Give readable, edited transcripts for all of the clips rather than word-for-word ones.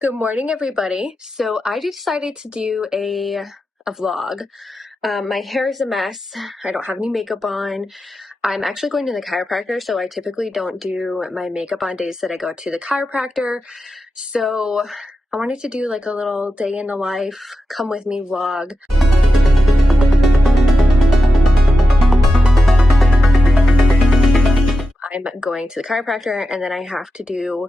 Good morning, everybody. So I decided to do a vlog. My hair is a mess. I don't have any makeup on. I'm actually going to the chiropractor, so I typically don't do my makeup on days that I go to the chiropractor. So I wanted to do like a little day in the life, come with me vlog. I'm going to the chiropractor and then I have to do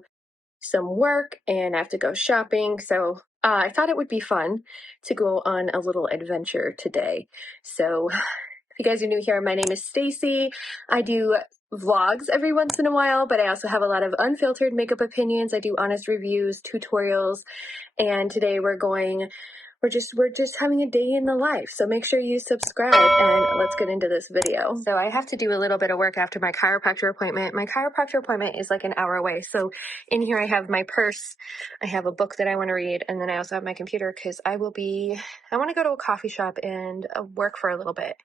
some work and I have to go shopping. So I thought it would be fun to go on a little adventure today. So if you guys are new here, my name is Staci. I do vlogs every once in a while, but I also have a lot of unfiltered makeup opinions. I do honest reviews, tutorials, and today we're just having a day in the life. So make sure you subscribe and let's get into this video. So I have to do a little bit of work after my chiropractor appointment. My chiropractor appointment is like an hour away. So in here I have my purse, I have a book that I want to read, and then I also have my computer because I want to go to a coffee shop and work for a little bit.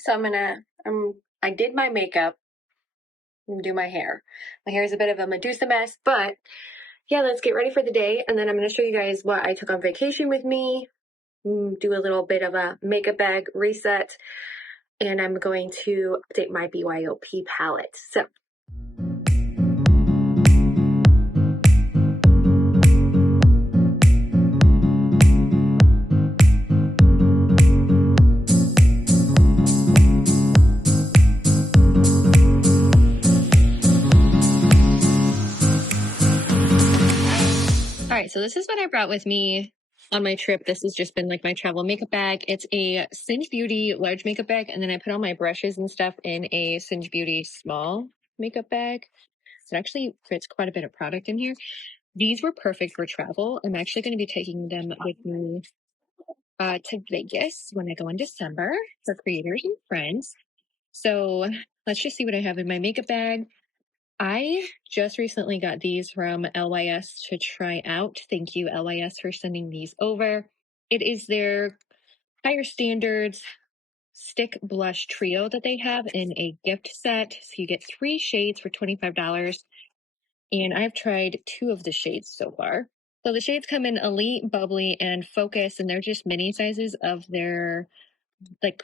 So I did my makeup and do my hair. My hair is a bit of a Medusa mess, but yeah, let's get ready for the day. And then I'm going to show you guys what I took on vacation with me, do a little bit of a makeup bag reset, and I'm going to update my BYOP palette. So so this is what I brought with me on my trip. This has just been like my travel makeup bag. It's a Singe Beauty large makeup bag, and then I put all my brushes and stuff in a Singe Beauty small makeup bag. So it actually fits quite a bit of product in here. These were perfect for travel. I'm actually going to be taking them with me to Vegas when I go in December for creators and friends. So let's just see what I have in my makeup bag. I just recently got these from LYS to try out. Thank you, LYS, for sending these over. It is their higher standards stick blush trio that they have in a gift set. So you get 3 shades for $25. And I've tried 2 of the shades so far. So the shades come in Elite, Bubbly, and Focus, and they're just mini sizes of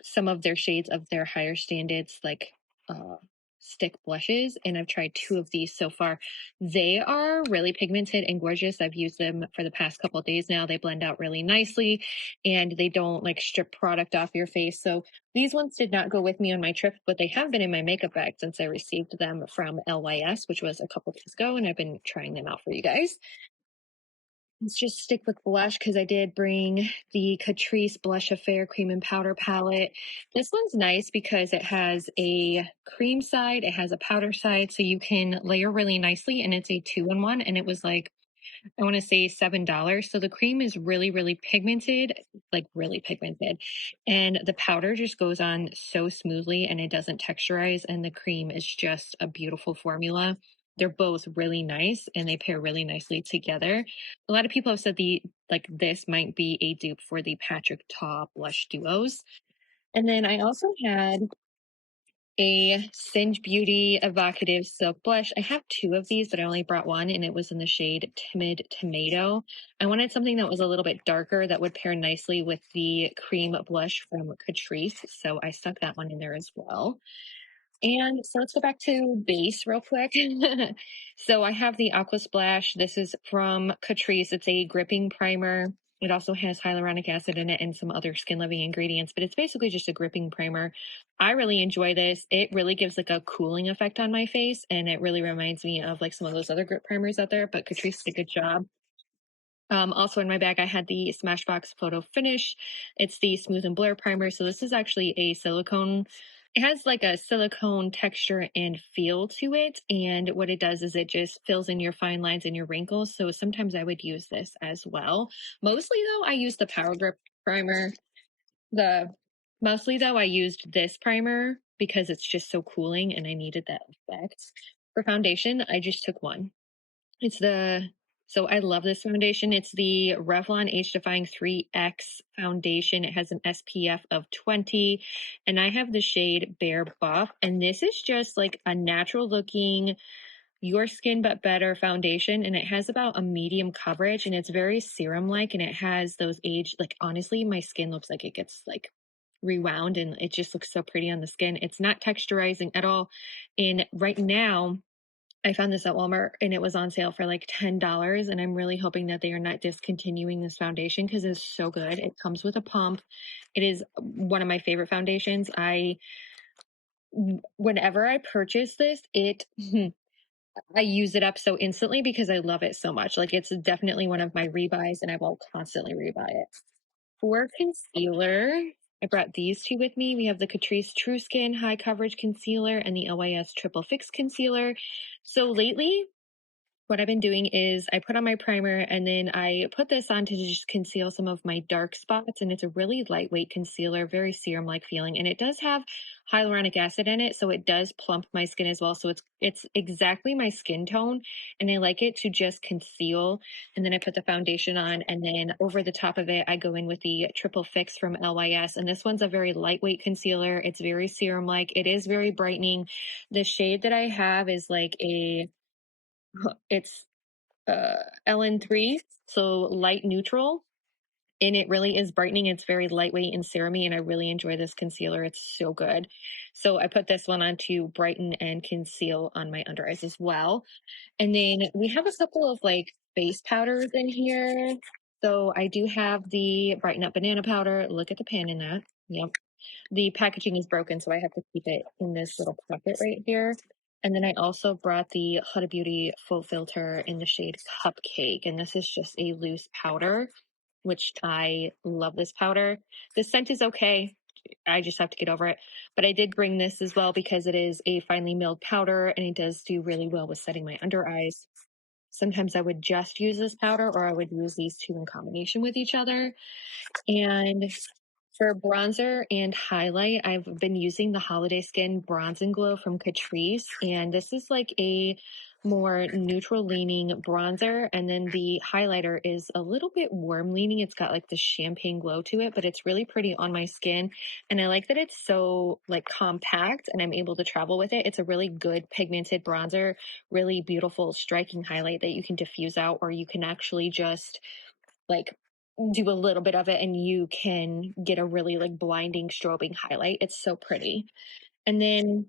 some of their shades of their higher standards, stick blushes, and I've tried 2 of these so far. They are really pigmented and gorgeous. I've used them for the past couple of days now. They blend out really nicely and they don't strip product off your face. So these ones did not go with me on my trip, but they have been in my makeup bag since I received them from LYS, which was a couple of days ago, and I've been trying them out for you guys. Let's just stick with blush because I did bring the Catrice Blush Affair Cream and Powder palette. This one's nice because it has a cream side, it has a powder side, so you can layer really nicely, and it's a 2-in-1, and it was I want to say $7. So the cream is really, really pigmented, really pigmented. And the powder just goes on so smoothly and it doesn't texturize. And the cream is just a beautiful formula. They're both really nice and they pair really nicely together. A lot of people have said this might be a dupe for the Patrick Ta blush duos. And then I also had a Singe Beauty Evocative Silk Blush. I have 2 of these, but I only brought 1, and it was in the shade Timid Tomato. I wanted something that was a little bit darker that would pair nicely with the cream blush from Catrice, so I stuck that one in there as well. And so let's go back to base real quick. So I have the Aqua Splash. This is from Catrice. It's a gripping primer. It also has hyaluronic acid in it and some other skin-loving ingredients, but it's basically just a gripping primer. I really enjoy this. It really gives a cooling effect on my face, and it really reminds me of some of those other grip primers out there, but Catrice did a good job. Also in my bag, I had the Smashbox Photo Finish. It's the Smooth and Blur primer. So this is actually a silicone. It has a silicone texture and feel to it. And what it does is it just fills in your fine lines and your wrinkles. So sometimes I would use this as well. Mostly though, I use the Power Grip primer. Mostly though, I used this primer because it's just so cooling and I needed that effect. For foundation, I just took one. So I love this foundation. It's the Revlon Age Defying 3X foundation. It has an SPF of 20, and I have the shade Bare Buff. And this is just like a natural looking, your skin but better foundation. And it has about a medium coverage, and it's very serum like. And it has those like, honestly, my skin looks like it gets like rewound, and it just looks so pretty on the skin. It's not texturizing at all. And right now, I found this at Walmart and it was on sale for like $10. And I'm really hoping that they are not discontinuing this foundation because it's so good. It comes with a pump. It is one of my favorite foundations. Whenever I purchase this, I use it up so instantly because I love it so much. Like, it's definitely one of my rebuys and I will constantly rebuy it. For concealer, I brought these two with me. We have the Catrice True Skin High Coverage Concealer and the LYS Triple Fix Concealer. So lately, what I've been doing is I put on my primer and then I put this on to just conceal some of my dark spots. And it's a really lightweight concealer, very serum-like feeling. And it does have hyaluronic acid in it, so it does plump my skin as well. So it's exactly my skin tone. And I like it to just conceal. And then I put the foundation on. And then over the top of it, I go in with the Triple Fix from LYS. And this one's a very lightweight concealer. It's very serum-like. It is very brightening. The shade that I have is like it's LN3, so light neutral, and it really is brightening. It's very lightweight and serumy, and I really enjoy this concealer. It's so good. So I put this one on to brighten and conceal on my under eyes as well. And then we have a couple of like face powders in here. So I do have the Brighten Up Banana Powder. Look at the pan in that. Yep. The packaging is broken, so I have to keep it in this little pocket right here. And then I also brought the Huda Beauty Full Filter in the shade Cupcake. And this is just a loose powder, which I love this powder. The scent is okay. I just have to get over it. But I did bring this as well because it is a finely milled powder and it does do really well with setting my under eyes. Sometimes I would just use this powder or I would use these two in combination with each other. And for bronzer and highlight, I've been using the Holiday Skin Bronze and Glow from Catrice. And this is like a more neutral leaning bronzer. And then the highlighter is a little bit warm leaning. It's got like the champagne glow to it, but it's really pretty on my skin. And I like that it's so like compact and I'm able to travel with it. It's a really good pigmented bronzer, really beautiful striking highlight that you can diffuse out, or you can actually just like do a little bit of it and you can get a really like blinding strobing highlight. It's so pretty. And then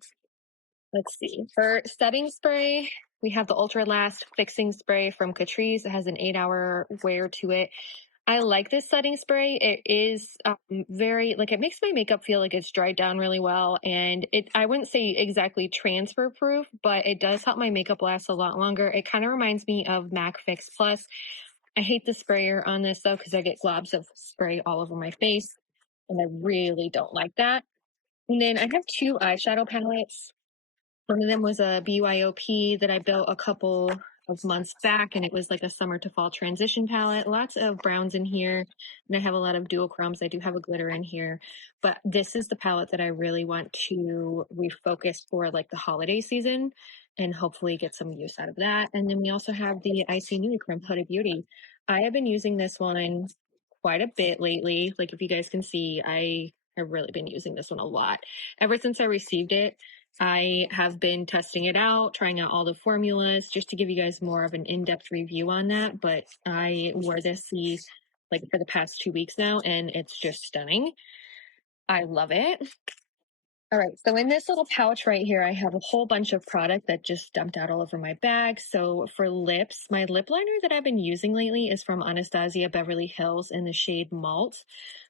let's see, for setting spray, we have the Ultra Last Fixing Spray from Catrice. It has an 8-hour wear to it. I like this setting spray. It is very, like, it makes my makeup feel like it's dried down really well. And I wouldn't say exactly transfer proof, but it does help my makeup last a lot longer. It kind of reminds me of MAC Fix Plus. I hate the sprayer on this though, because I get globs of spray all over my face and I really don't like that. And then I have two eyeshadow palettes. One of them was a BYOP that I built a couple of months back, and it was like a summer to fall transition palette. Lots of browns in here, and I have a lot of dual chromes. I do have a glitter in here, but this is the palette that I really want to refocus for like the holiday season and hopefully get some use out of that. And then we also have the Icy Nude from Huda Beauty. I have been using this one quite a bit lately. Like, if you guys can see, I have really been using this one a lot. Ever since I received it, I have been testing it out, trying out all the formulas, just to give you guys more of an in-depth review on that. But I wore this like for the past 2 weeks now, and it's just stunning. I love it. All right, so in this little pouch right here, I have a whole bunch of product that just dumped out all over my bag. So for lips, my lip liner that I've been using lately is from Anastasia Beverly Hills in the shade Malt.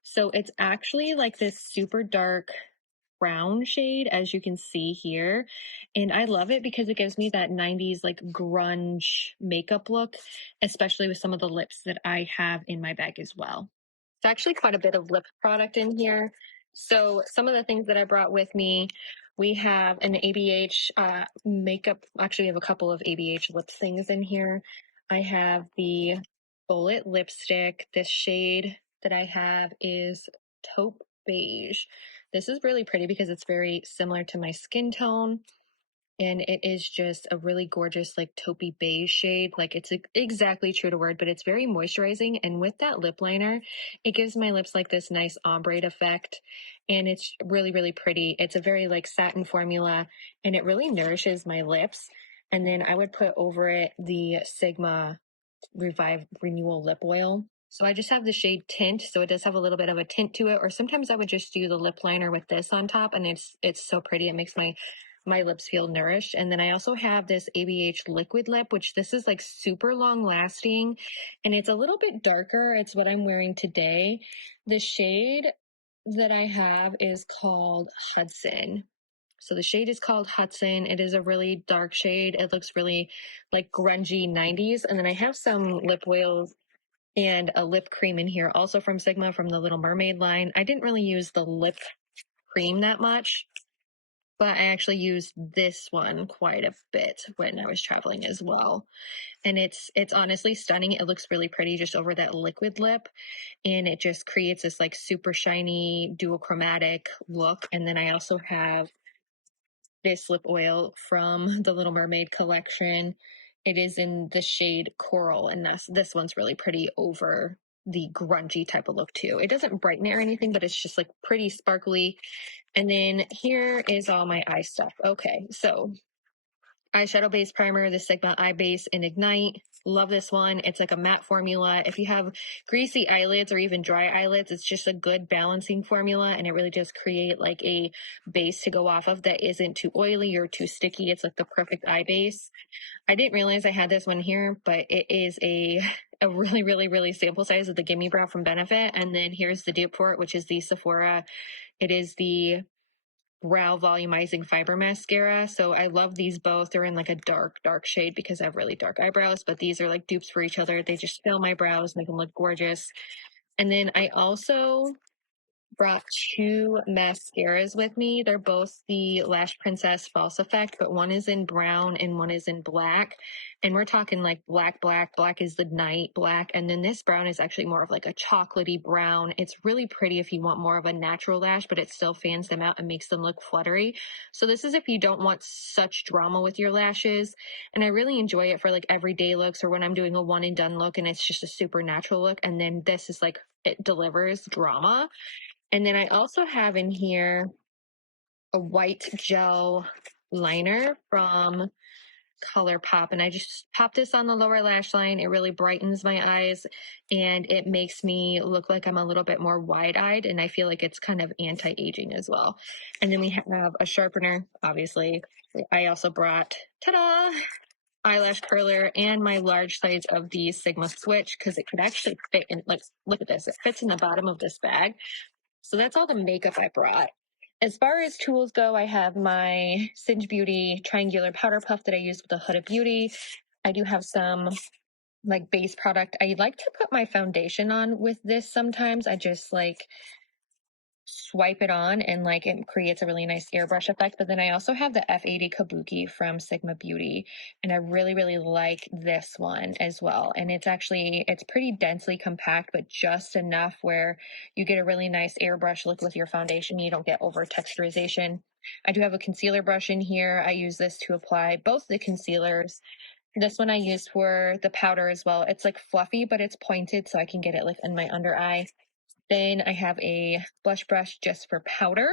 So it's actually like this super dark brown shade, as you can see here. And I love it because it gives me that 90s like grunge makeup look, especially with some of the lips that I have in my bag as well. It's actually quite a bit of lip product in here. So some of the things that I brought with me, we have an ABH makeup. Actually, I have a couple of ABH lip things in here. I have the Bullet lipstick. This shade that I have is Taupe Beige. This is really pretty because it's very similar to my skin tone. And it is just a really gorgeous, like taupey beige shade. Like it's exactly true to word, but it's very moisturizing. And with that lip liner, it gives my lips like this nice ombre effect. And it's really, really pretty. It's a very like satin formula and it really nourishes my lips. And then I would put over it the Sigma Revive Renewal Lip Oil. So I just have the shade Tint, so it does have a little bit of a tint to it. Or sometimes I would just do the lip liner with this on top, and it's so pretty. It makes my lips feel nourished. And then I also have this ABH Liquid Lip, which this is like super long lasting, and it's a little bit darker. It's what I'm wearing today. The shade that I have is called Hudson. So the shade is called Hudson. It is a really dark shade. It looks really like grungy 90s. And then I have some lip oils and a lip cream in here, also from Sigma, from the Little Mermaid line. I didn't really use the lip cream that much, but I actually used this one quite a bit when I was traveling as well. And it's honestly stunning. It looks really pretty just over that liquid lip. And it just creates this like super shiny dual chromatic look. And then I also have this lip oil from the Little Mermaid collection. It is in the shade Coral, and this one's really pretty over the grungy type of look too. It doesn't brighten it or anything, but it's just like pretty sparkly. And then here is all my eye stuff. Okay, so eyeshadow base primer, the Sigma Eye Base in Ignite. Love this one. It's like a matte formula. If you have greasy eyelids or even dry eyelids, it's just a good balancing formula, and it really does create like a base to go off of that isn't too oily or too sticky. It's like the perfect eye base. I didn't realize I had this one here, but it is a really, really, really sample size of the Gimme Brow from Benefit. And then here's the dupe for it, which is the Sephora. It is the Brow Volumizing Fiber Mascara. So I love these both. They're in like a dark, dark shade because I have really dark eyebrows, but these are like dupes for each other. They just fill my brows, make them look gorgeous. And then I also brought two mascaras with me. They're both the Lash Princess False Effect, but one is in brown and one is in black. And we're talking like black, black. Black is the night black. And then this brown is actually more of like a chocolatey brown. It's really pretty if you want more of a natural lash, but it still fans them out and makes them look fluttery. So this is if you don't want such drama with your lashes. And I really enjoy it for like everyday looks or when I'm doing a one and done look and it's just a super natural look. And then this is like, it delivers drama. And then I also have in here a white gel liner from ColourPop. And I just pop this on the lower lash line. It really brightens my eyes and it makes me look like I'm a little bit more wide-eyed. And I feel like it's kind of anti-aging as well. And then we have a sharpener, obviously. I also brought, ta-da! Eyelash curler and my large size of the Sigma Switch because it could actually fit in, like, look at this. It fits in the bottom of this bag. So that's all the makeup I brought. As far as tools go, I have my Singe Beauty triangular powder puff that I use with the Huda Beauty. I do have some like base product. I like to put my foundation on with this sometimes. I just like swipe it on and like it creates a really nice airbrush effect. But then I also have the F80 Kabuki from Sigma Beauty and I really, really like this one as well. And it's pretty densely compact, but just enough where you get a really nice airbrush look with your foundation. You don't get over texturization. I do have a concealer brush in here. I use this to apply both the concealers. This one I use for the powder as well. It's like fluffy, but it's pointed so I can get it like in my under eye. Then I have a blush brush just for powder.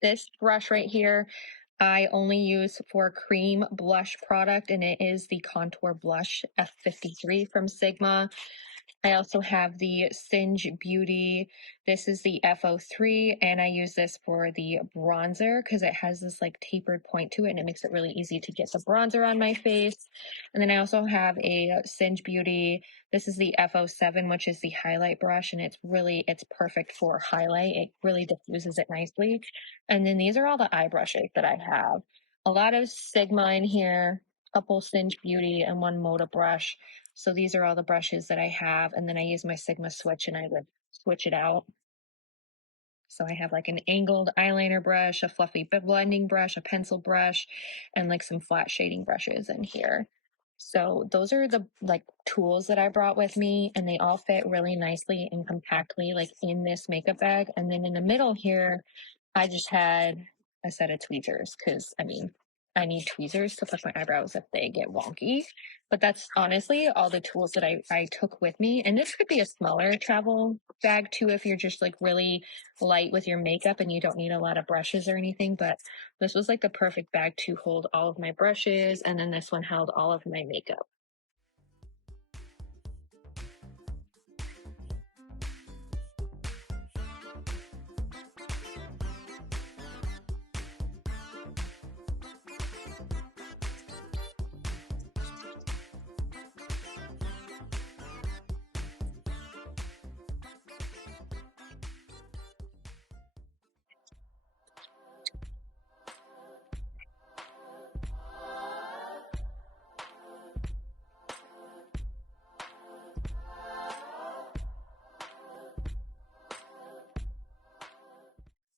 This brush right here, I only use for cream blush product, and it is the Contour Blush F53 from Sigma. I also have the Singe Beauty. This is the F03, and I use this for the bronzer because it has this like tapered point to it, and it makes it really easy to get the bronzer on my face. And then I also have a Singe Beauty. This is the F07, which is the highlight brush, and it's perfect for highlight. It really diffuses it nicely. And then these are all the eye brushes that I have. A lot of Sigma in here, a couple Singe Beauty, and one Moda brush. So these are all the brushes that I have. And then I use my Sigma switch and I would switch it out. So I have like an angled eyeliner brush, a fluffy blending brush, a pencil brush, and like some flat shading brushes in here. So those are the like tools that I brought with me, and they all fit really nicely and compactly like in this makeup bag. And then in the middle here, I just had a set of tweezers because I mean, I need tweezers to pluck my eyebrows if they get wonky. But that's honestly all the tools that I took with me. And this could be a smaller travel bag too if you're just like really light with your makeup and you don't need a lot of brushes or anything. But this was like the perfect bag to hold all of my brushes, and then this one held all of my makeup.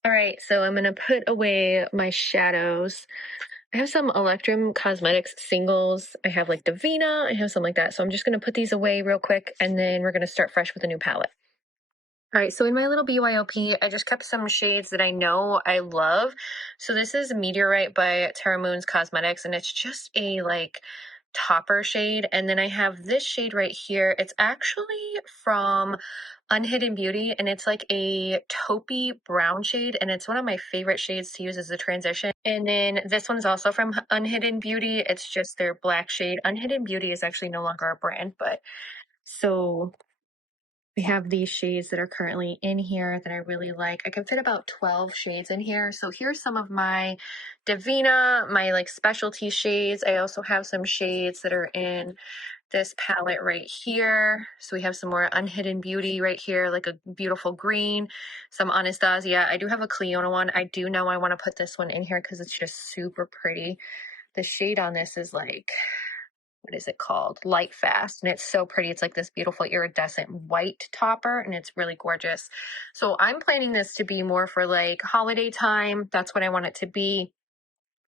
All right, so I'm gonna put away my shadows. I have some Electrum Cosmetics singles. I have like Davinah, I have some like that. So I'm just gonna put these away real quick and then we're gonna start fresh with a new palette. All right, so in my little BYOP, I just kept some shades that I know I love. So this is Meteorite by Terra Cosmetics, and it's just a like topper shade. And then I have this shade right here. It's actually from Unhidden Beauty, and it's like a taupey brown shade, and it's one of my favorite shades to use as a transition. And then this one's also from Unhidden Beauty. It's just their black shade. Unhidden Beauty is actually no longer a brand, but so we have these shades that are currently in here that I really like. I can fit about 12 shades in here. So here's some of my Davinah, my like specialty shades. I also have some shades that are in this palette right here. So we have some more Unhidden Beauty right here, like a beautiful green, some Anastasia. I do have a Clionadh one. I do know I want to put this one in here because it's just super pretty. The shade on this is like, what is it called? Light Fast. And it's so pretty. It's like this beautiful iridescent white topper, and it's really gorgeous. So I'm planning this to be more for like holiday time. That's what I want it to be.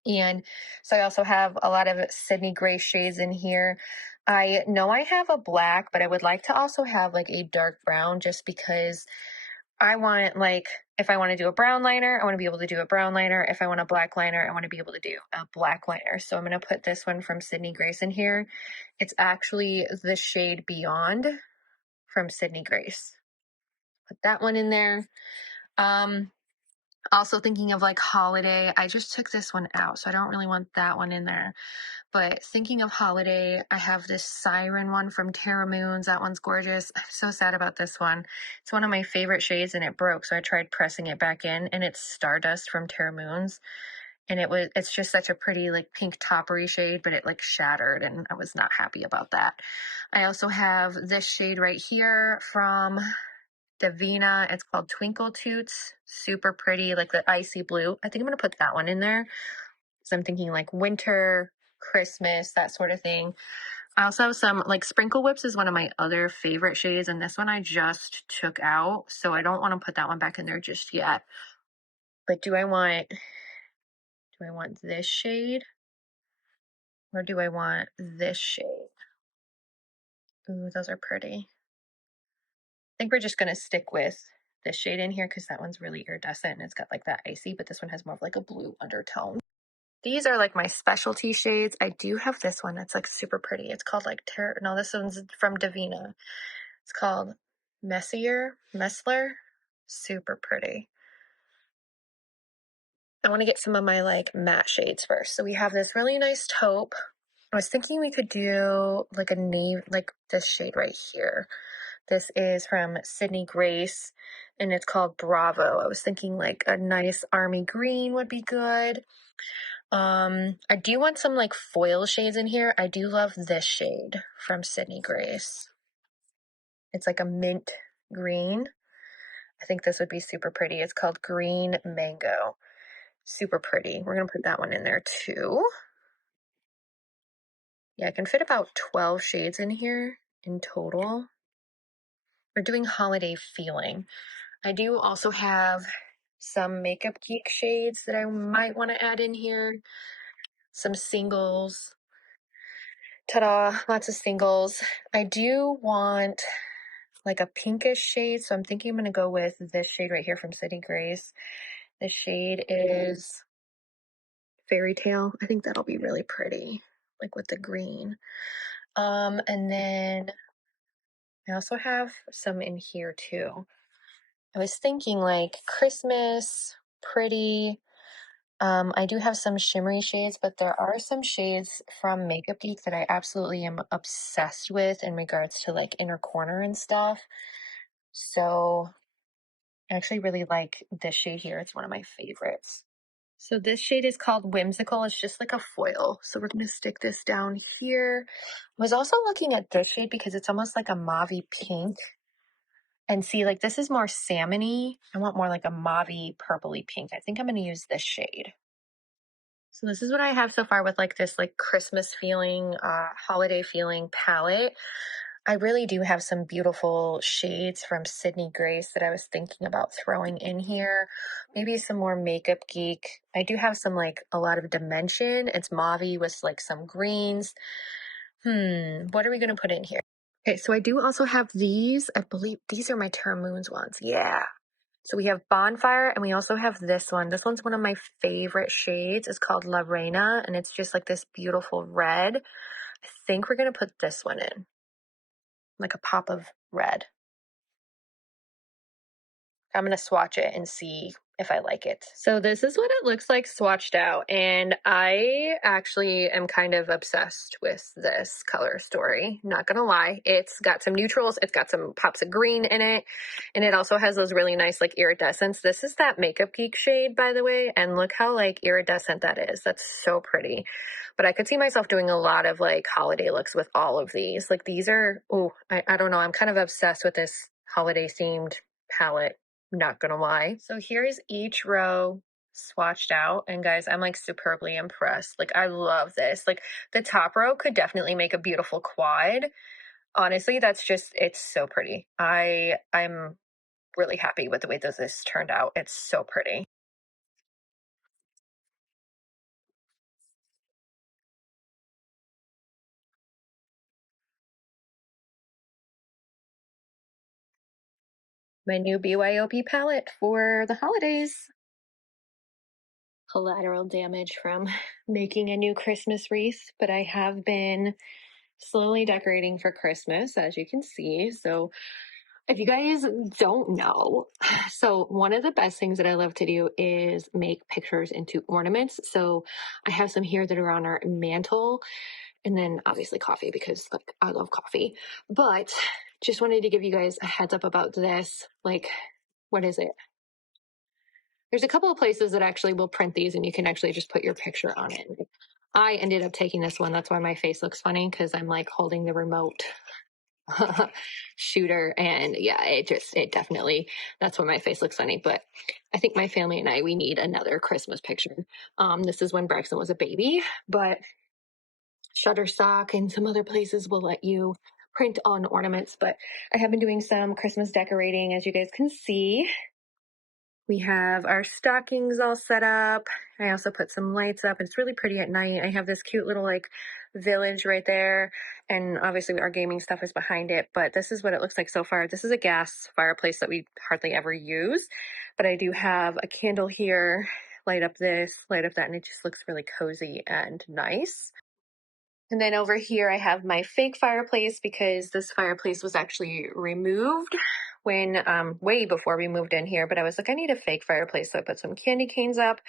And so I also have a lot of Sydney gray shades in here. I know I have a black, but I would like to also have like a dark brown just because I want like, if I want to do a brown liner, I want to be able to do a brown liner. If I want a black liner, I want to be able to do a black liner. So I'm going to put this one from Sydney Grace in here. It's actually the shade Beyond from Sydney Grace. Put that one in there. Also thinking of like holiday, I just took this one out, so I don't really want that one in there. But thinking of holiday, I have this Siren one from Terra Moons. That one's gorgeous. I'm so sad about this one. It's one of my favorite shades and it broke, so I tried pressing it back in, and it's Stardust from Terra Moons. And it's just such a pretty like pink toppery shade, but it like shattered and I was not happy about that. I also have this shade right here from Davinah. It's called Twinkle Toots. Super pretty, like the icy blue. I think I'm going to put that one in there. So I'm thinking like winter, Christmas, that sort of thing. I also have some like Sprinkle Whips is one of my other favorite shades, and this one I just took out, so I don't want to put that one back in there just yet. But do I want this shade or do I want this shade? Ooh, those are pretty. I think we're just going to stick with this shade in here because that one's really iridescent and it's got like that icy, but this one has more of like a blue undertone. These are like my specialty shades. I do have this one that's like super pretty. It's called like Terra. No, this one's from Davinah. It's called Messler. Super pretty. I want to get some of my like matte shades first. So we have this really nice taupe. I was thinking we could do like a navy, like this shade right here. This is from Sydney Grace and it's called Bravo. I was thinking like a nice army green would be good. I do want some like foil shades in here. I do love this shade from Sydney Grace. It's like a mint green. I think this would be super pretty. It's called Green Mango. Super pretty. We're going to put that one in there too. Yeah, I can fit about 12 shades in here in total. We're doing holiday feeling. I do also have some Makeup Geek shades that I might want to add in here. Some singles. Ta-da, lots of singles. I do want like a pinkish shade, so I'm thinking I'm going to go with this shade right here from City Grace. This shade is Fairytale. I think that'll be really pretty, like with the green. And then I also have some in here too. I was thinking like Christmas, pretty. I do have some shimmery shades, but there are some shades from Makeup Geek that I absolutely am obsessed with in regards to like inner corner and stuff. So I actually really like this shade here. It's one of my favorites. So this shade is called Whimsical. It's just like a foil. So we're going to stick this down here. I was also looking at this shade because it's almost like a mauve-y pink. And see, like this is more salmon-y. I want more like a mauve-y, purpley pink. I think I'm going to use this shade. So this is what I have so far with like this like Christmas feeling, holiday feeling palette. I really do have some beautiful shades from Sydney Grace that I was thinking about throwing in here. Maybe some more Makeup Geek. I do have some like a lot of dimension. It's mauve with like some greens. What are we going to put in here? Okay, so I do also have these. I believe these are my Terra Moons ones. Yeah. So we have Bonfire and we also have this one. This one's one of my favorite shades. It's called La Reina and it's just like this beautiful red. I think we're going to put this one in. Like a pop of red. I'm going to swatch it and see if I like it. So this is what it looks like swatched out. And I actually am kind of obsessed with this color story. Not going to lie. It's got some neutrals. It's got some pops of green in it. And it also has those really nice like iridescence. This is that Makeup Geek shade, by the way. And look how like iridescent that is. That's so pretty. But I could see myself doing a lot of like holiday looks with all of these. Like these are, I don't know. I'm kind of obsessed with this holiday themed palette. Not gonna lie. So here is each row swatched out. And guys, I'm like superbly impressed. Like I love this. Like the top row could definitely make a beautiful quad. Honestly, that's just, it's so pretty. I'm really happy with the way that this turned out. It's so pretty. My new BYOP palette for the holidays. Collateral damage from making a new Christmas wreath, but I have been slowly decorating for Christmas, as you can see. So if you guys don't know, so one of the best things that I love to do is make pictures into ornaments. So I have some here that are on our mantle, and then obviously coffee because like I love coffee. But just wanted to give you guys a heads up about this. Like, what is it? There's a couple of places that actually will print these and you can actually just put your picture on it. I ended up taking this one. That's why my face looks funny because I'm like holding the remote shooter. And yeah, it definitely, that's why my face looks funny. But I think my family and I, we need another Christmas picture. This is when Braxton was a baby, but Shutterstock and some other places will let you print on ornaments. But I have been doing some Christmas decorating, as you guys can see. We have our stockings all set up. I also put some lights up. It's really pretty at night. I have this cute little like village right there. And obviously our gaming stuff is behind it. But this is what it looks like so far. This is a gas fireplace that we hardly ever use. But I do have a candle here. Light up this, light up that. And it just looks really cozy and nice. And then over here, I have my fake fireplace because this fireplace was actually removed when way before we moved in here. But I was like, I need a fake fireplace. So I put some candy canes up.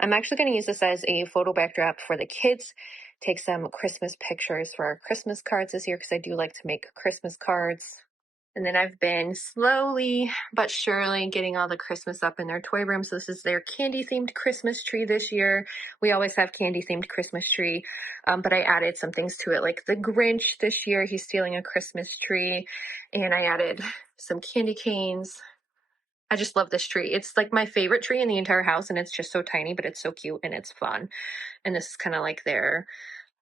I'm actually going to use this as a photo backdrop for the kids. Take some Christmas pictures for our Christmas cards this year because I do like to make Christmas cards. And then I've been slowly but surely getting all the Christmas up in their toy room. So this is their candy-themed Christmas tree this year. We always have candy-themed Christmas tree, but I added some things to it, like the Grinch this year. He's stealing a Christmas tree, and I added some candy canes. I just love this tree. It's like my favorite tree in the entire house, and it's just so tiny, but it's so cute and it's fun. And this is kind of like their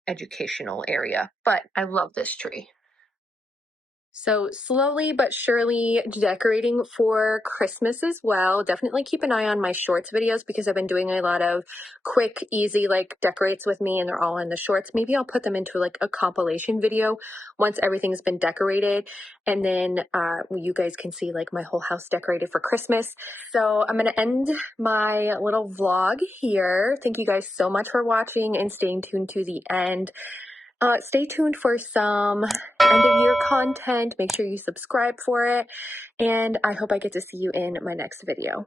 educational area, but I love this tree. So slowly but surely decorating for Christmas as well. Definitely keep an eye on my shorts videos because I've been doing a lot of quick, easy, like decorates with me, and they're all in the shorts. Maybe I'll put them into like a compilation video once everything's been decorated, and then you guys can see like my whole house decorated for Christmas. So I'm going to end my little vlog here. Thank you guys so much for watching and staying tuned to the end. Stay tuned for some end of year content. Make sure you subscribe for it. And I hope I get to see you in my next video.